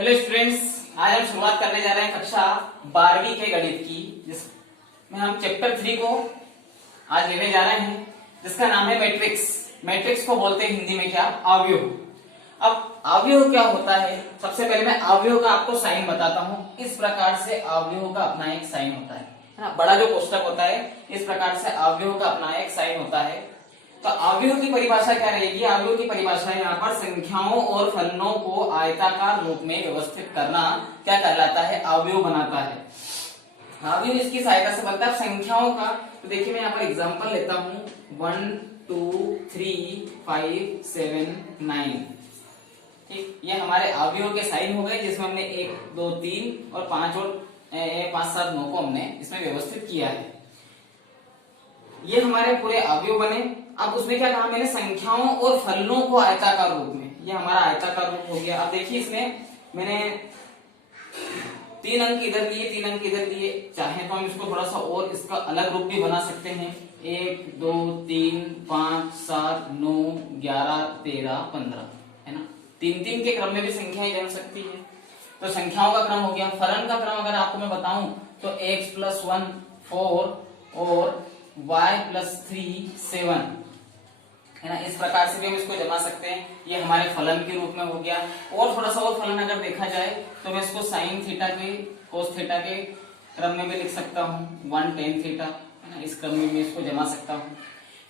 Hello students, आज हम शुरुआत करने जा रहे हैं कक्षा 12वीं के गणित की, जिसमें हम चैप्टर 3 को आज लेने जा रहे हैं, जिसका नाम है मैट्रिक्स। मैट्रिक्स को बोलते हैं हिंदी में क्या? अवयव। अब अवयव क्या होता है? सबसे पहले मैं अवयव का आपको साइन बताता हूँ। इस प्रकार से अवयव का अपना एक साइन होता है ना, बड़ा जो कोष्टक होता है, इस प्रकार से अवयव का अपना एक साइन होता है। तो अवयव की परिभाषा क्या रहेगी? अवयव की परिभाषा यहाँ पर संख्याओं और फलनों को आयताकार रूप में व्यवस्थित करना क्या कहलाता है? अवयव बनाता है। अवयव इसकी सहायता से बनता है संख्याओं का। तो देखिए मैं यहाँ पर एग्जांपल लेता हूँ 1 2 3 5 7 9। ठीक, ये हमारे अवयव के साइन हो गए, जिसमें हमने 1 2 3 और 5 5 7 9 को हमने इसमें व्यवस्थित किया है। ये हमारे पूरे अवयव बने। अब उसमें क्या कहा मैंने? संख्याओं और फलनों को आयताकार रूप में। ये हमारा आयताकार रूप हो गया। अब देखिए इसमें मैंने 3 अंक इधर लिए, 3 अंक इधर लिए। चाहे तो हम इसको थोड़ा सा और इसका अलग रूप भी बना सकते हैं। 1 2 3 5 7 9 11 13 15, है ना? 3 के क्रम में भी संख्याएं जम सकती है। तो संख्याओं का क्रम हो गया। फलन का क्रम अगर आपको मैं बताऊं तो x + 1 4 और y + 3 7, है ना? इस प्रकार से भी हम इसको जमा सकते हैं। ये हमारे फलन के रूप में हो गया। और थोड़ा सा और फलन अगर देखा जाए तो मैं इसको sin थीटा के cos थीटा के क्रम में भी लिख सकता हूँ। 1 tan थीटा, है ना? इस क्रम में भी इसको जमा सकता हूँ।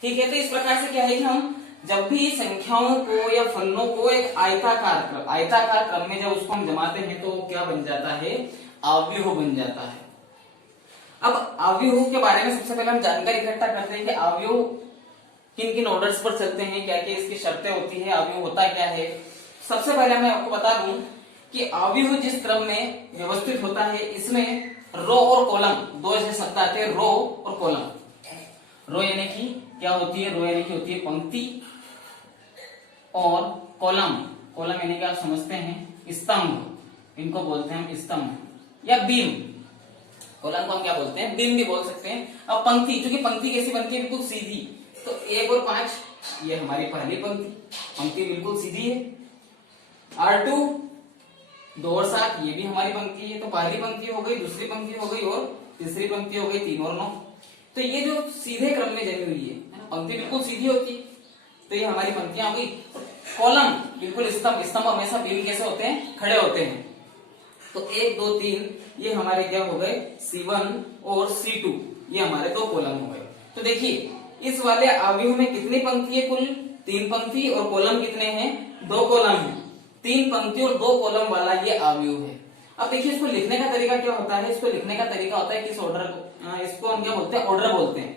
ठीक है, तो इस प्रकार से क्या है कि हम जब भी संख्याओं को या फलनों को एक आयताकार क्रम में जब उसको हम जमाते हैं तो क्या बन जाता है? अवयव बन जाता है। अब अवयव के बारे में सबसे पहले हम जानकारी इकट्ठा करते हैं कि अवयव किन किन ऑर्डर्स पर चलते हैं, क्या क्या इसकी शर्तें होती है, अवयव होता क्या है। सबसे पहले मैं आपको बता दूं कि अवयव जिस क्रम में व्यवस्थित होता है, इसमें रो और कॉलम दो ऐसे शब्द आते हैं, रो और कॉलम। रो यानी कि क्या होती है? रो यानी कि होती है पंक्ति, और कॉलम, कॉलम यानी कि आप समझते हैं स्तंभ, इनको बोलते हैं हम स्तंभ या बीम। कॉलम को हम क्या बोलते हैं? बीम भी बोल सकते हैं। अब पंक्ति, क्योंकि पंक्ति कैसी बनती है? बिल्कुल सीधी। तो 1 और 5 ये हमारी पहली पंक्ति बिल्कुल सीधी है। R2 2 और 7 ये भी हमारी पंक्ति है। तो पहली पंक्ति हो गई, दूसरी पंक्ति हो गई और तीसरी पंक्ति हो गई, 3 और 9। तो ये जो सीधे क्रम में जमी हुई है ना, पंक्ति बिल्कुल सीधी होती है, तो ये हमारी पंक्तियां हो गई। कॉलम बिल्कुल स्तंभ, स्तंभ हमेशा बीम कैसे होते हैं? खड़े होते हैं। तो 1 2 3 ये हमारे क्या हो गए? C1 और C2, ये हमारे दो कॉलम हो गए। तो देखिए इस वाले अवयव में कितनी पंक्ति है? कुल 3 पंक्ति। और कॉलम कितने हैं? 2 कॉलम है। 3 पंक्ति और 2 कॉलम वाला ये अवयव है। अब देखिए इसको लिखने का तरीका क्या होता है? इसको लिखने का तरीका होता है किस ऑर्डर को? इसको हम क्या बोलते हैं? ऑर्डर बोलते हैं।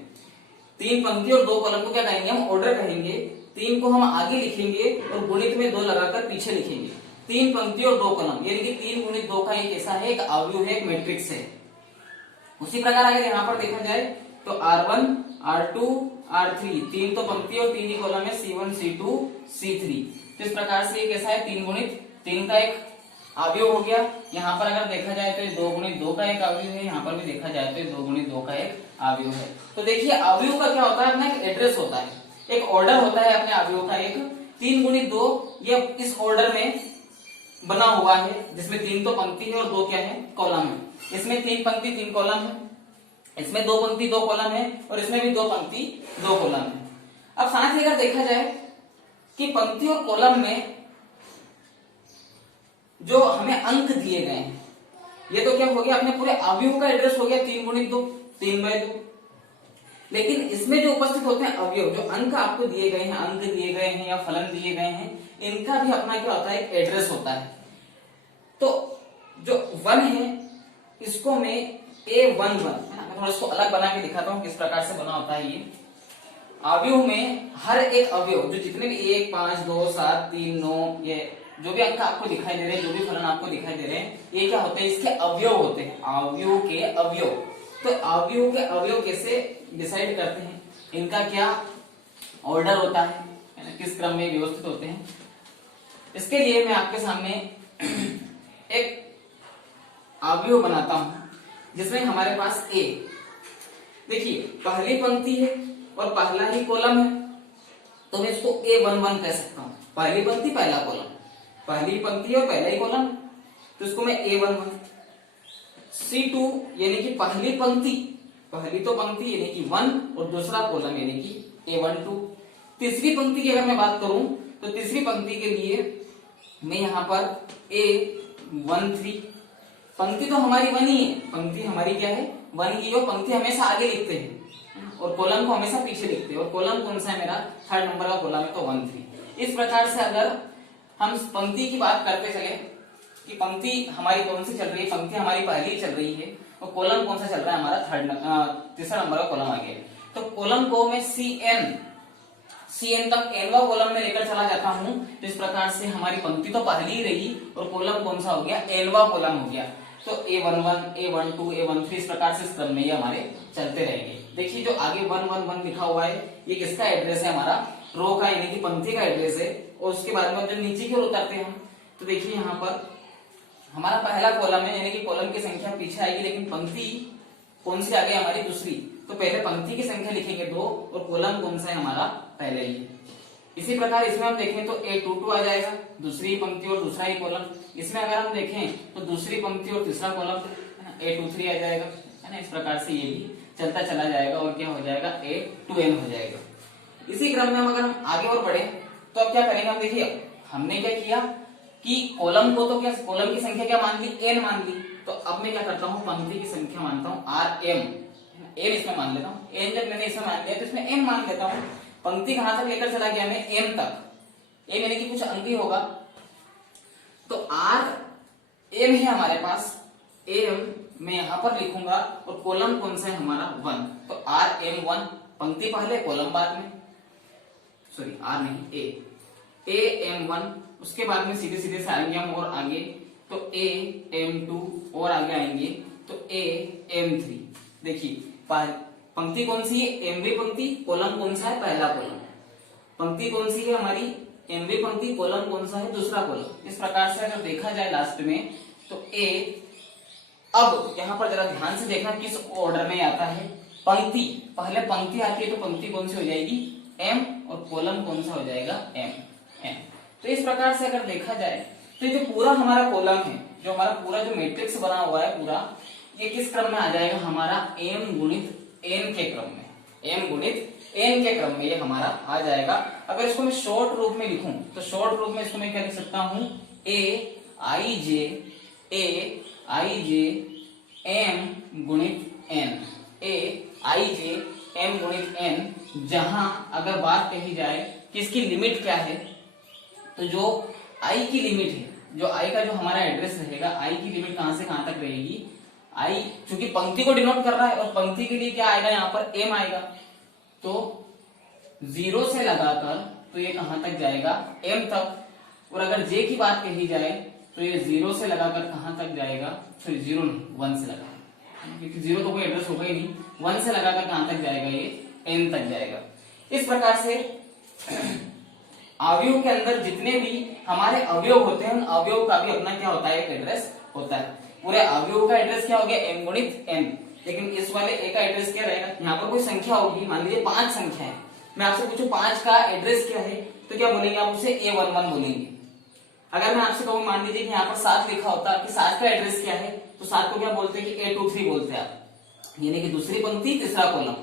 3 पंक्ति और 2 कॉलम को क्या कहेंगे? हम ऑर्डर कहेंगे। 3 को हम आगे लिखेंगे और गुणित में 2 लगाकर पीछे लिखेंगे। 3 पंक्ति और 2 कॉलम यानी कि 3 गुणित 2 का एक ऐसा है, एक अवयव है, एक मैट्रिक्स है। उसी प्रकार अगर यहाँ पर देखा जाए तो R1 R2 R3 3 तो पंक्ति और 3 ही कॉलम है, C1 C2 C3। तो इस प्रकार से ये कैसा है? 3 गुणित 3 का एक अवयव हो गया। यहाँ पर अगर देखा जाए तो 2 गुणित 2 का एक अवयव है। यहाँ पर भी देखा जाए तो 2 गुणित 2 का एक अवयव है। तो देखिए अवयव का क्या होता है? अपना एक एड्रेस होता है, एक ऑर्डर होता है अपने अवयव का। एक 3 गुणित 2 ये इस ऑर्डर में बना हुआ है, जिसमें 3 तो पंक्ति है और 2 क्या है? कॉलम है। इसमें 3 पंक्ति 3 कॉलम है, इसमें 2 पंक्ति 2 कॉलम है, और इसमें भी 2 पंक्ति 2 कॉलम है। अब साथ ही अगर देखा जाए कि पंक्ति और कॉलम में जो हमें अंक दिए गए हैं, ये तो क्या हो गया? अपने पूरे अवयव का एड्रेस हो गया 3 गुणित 2 3/2। लेकिन इसमें जो उपस्थित होते हैं अवयव, जो अंक आपको दिए गए हैं, अंक दिए गए हैं या फलन दिए गए हैं, इनका भी अपना क्या होता है? एक एड्रेस होता है। तो जो 1 है इसको मैं A11, है ना? मैं थोड़ा इसको अलग बना के दिखाता हूँ किस प्रकार से बना होता है ये अवयव में। हर एक अवयव जो जितने भी 1 5 2 7 3 9 ये जो भी अंक आपको दिखाई दे रहे हैं, जो भी फलन आपको दिखाई दे रहे हैं, ये क्या होते हैं? इसके अवयव होते हैं। अवयव के अवयव। तो अवयव के अवयव कैसे डिसाइड करते हैं? इनका क्या ऑर्डर होता है ना? किस क्रम में व्यवस्थित होते हैं? इसके लिए मैं आपके सामने एक अवयव बनाता हूं, जिसमें हमारे पास A, देखिए पहली पंक्ति है और पहला ही कॉलम है, तो मैं इसको A11 कह सकता हूं। पहली पंक्ति पहला कॉलम, पहली पंक्ति और पहला ही कॉलम। तो इसको मैं A11, C2 यानी कि पहली पंक्ति, पहली तो पंक्ति यानी कि 1 और दूसरा कॉलम यानी कि A12। तीसरी पंक्ति की अगर मैं बात करूं तो तीसरी पंक्ति के लिए मैं यहां पर A13, पंक्ति तो हमारी 1 ही है, पंक्ति हमारी क्या है 1 ही, और पंक्ति हमेशा आगे लिखते हैं और कॉलम को हमेशा पीछे लिखते हैं, और कॉलम कौन सा है मेरा 3rd नंबर का कॉलम है तो 1 3। इस प्रकार से अगर हम पंक्ति की बात करते चले कि पंक्ति हमारी कौन सी चल रही है, पंक्ति हमारी पहली चल रही है और कॉलम कौन सा चल रहा है हमारा तीसरा नंबर का कॉलम आ गया, तो कॉलम को मैं CN तक nवा कॉलम में लेकर चला जाता हूं। तो इस प्रकार से हमारी पंक्ति तो पहली ही रही और कॉलम कौन सा हो गया nवा कॉलम हो गया। तो A11, A12, A13 इस प्रकार से इस क्रम में ये हमारे चलते रहेंगे। देखिए जो आगे 111 लिखा हुआ है ये किसका एड्रेस है, हमारा रो का यानी कि पंक्ति का एड्रेस है। और उसके बाद में जब नीचे की ओर उतरते हैं तो देखिए यहाँ पर हमारा पहला कॉलम है यानी कि कॉलम की संख्या पीछे आएगी, लेकिन पंक्ति कौन सी आ गई हमारी दूसरी, तो पहले पंक्ति की संख्या लिखेंगे 2 और कॉलम कौन सा है हमारा पहले ही। इसी प्रकार इसमें हम देखें तो A22 आ जाएगा, दूसरी पंक्ति और दूसरा ही कॉलम। इसमें अगर हम देखें तो दूसरी पंक्ति और तीसरा कॉलम A23 आ जाएगा, है ना। इस प्रकार से ये भी चलता चला जाएगा और क्या हो जाएगा A2n हो जाएगा। इसी क्रम में हम अगर हम आगे और बढ़े तो अब क्या करेंगे, हम देखिए हमने क्या किया कि कॉलम को तो क्या कॉलम की संख्या क्या मान ली n मान ली, तो अब मैं क्या करता हूँ पंक्ति की संख्या मानता हूँ Rm, n इसमें मान लेता हूँ। n जब मैंने इसमें मान लिया तो इसमें m मान लेता हूँ। पंक्ति कहां तक लेकर चला गया मैं m तक, m यानी कि कुछ अंक ही होगा, तो Rm है हमारे पास, m मैं यहां पर लिखूंगा और कॉलम कौन सा है हमारा 1, तो Rm1 पंक्ति पहले कॉलम बाद में, सॉरी R नहीं AM1। उसके बाद में सीधे सीधे से आएंगे हम और आगे तो AM2 और आगे आएंगे तो AM3। देखिए पंक्ति कौन सी है mवी पंक्ति, कॉलम कौन सा है पहला कॉलम, पंक्ति कौन सी है हमारी mवी पंक्ति, कॉलम कौन सा है दूसरा कॉलम। इस प्रकार से अगर देखा जाए लास्ट में तो A, अब यहाँ पर जरा ध्यान से देखना किस ऑर्डर में आता है, पंक्ति पहले पंक्ति आती है तो पंक्ति कौन सी हो जाएगी M और कॉलम कौन सा हो जाएगा M। तो इस प्रकार से अगर देखा जाए तो ये जो पूरा हमारा कॉलम है, जो हमारा पूरा जो मैट्रिक्स बना हुआ है पूरा, ये किस क्रम में आ जाएगा हमारा m गुणित n के क्रम में, m गुणित n के क्रम में ये हमारा आ जाएगा। अगर इसको मैं शॉर्ट रूप में लिखूं तो शॉर्ट रूप में इसको मैं क्या लिख सकता हूं aij m गुणित n, aij m गुणित n। जहां अगर बात कही जाए कि इसकी लिमिट क्या है, तो जो i की लिमिट है, जो i का जो हमारा एड्रेस रहेगा, i की लिमिट कहां से कहां तक रहेगी, i चूंकि पंक्ति को डिनोट कर रहा है और पंक्ति के लिए क्या आएगा यहाँ पर m आएगा, तो 0 से लगाकर तो ये कहां तक जाएगा m तक। और अगर j की बात कही जाए तो ये 0 से लगाकर कहां तक जाएगा, सॉरी 0 नहीं 1 से लगाकर, क्योंकि 0 तो कोई एड्रेस होगा ही नहीं, 1 से लगाकर कहां तक जाएगा ये n तक जाएगा। इस प्रकार से अवयव के अंदर जितने भी हमारे अवयव होते हैं उन अवयव का भी अपना क्या होता है एक एड्रेस होता है। पूरे अवयव का एड्रेस क्या हो गया m गुणित n, लेकिन इस वाले a का एड्रेस क्या रहेगा, यहाँ पर कोई संख्या होगी, मान लीजिए 5 संख्या है, मैं आपसे पूछूं 5 का एड्रेस क्या है तो क्या बोलेंगे आप उसे A11 बोलेंगे। अगर मैं आपसे कहूँ मान लीजिए कि यहाँ पर 7 लिखा होता कि 7 का एड्रेस क्या है, तो 7 को क्या बोलते हैं कि A23 बोलते हैं आप, यानी कि दूसरी पंक्ति तीसरा कॉलम,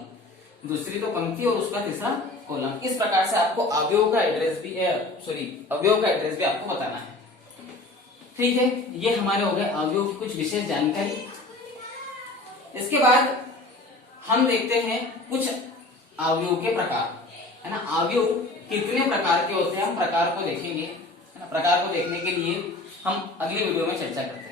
दूसरी तो पंक्ति और उसका तीसरा कॉलम। इस प्रकार से आपको अवयव का एड्रेस भी अवयव का एड्रेस भी आपको बताना है। ठीक है, ये हमारे हो गए अवयव की कुछ विशेष जानकारी। इसके बाद हम देखते हैं कुछ अवयव के प्रकार, है ना। अवयव कितने प्रकार के होते हैं हम प्रकार को देखेंगे, है ना। प्रकार को देखने के लिए हम अगली वीडियो में चर्चा करते हैं।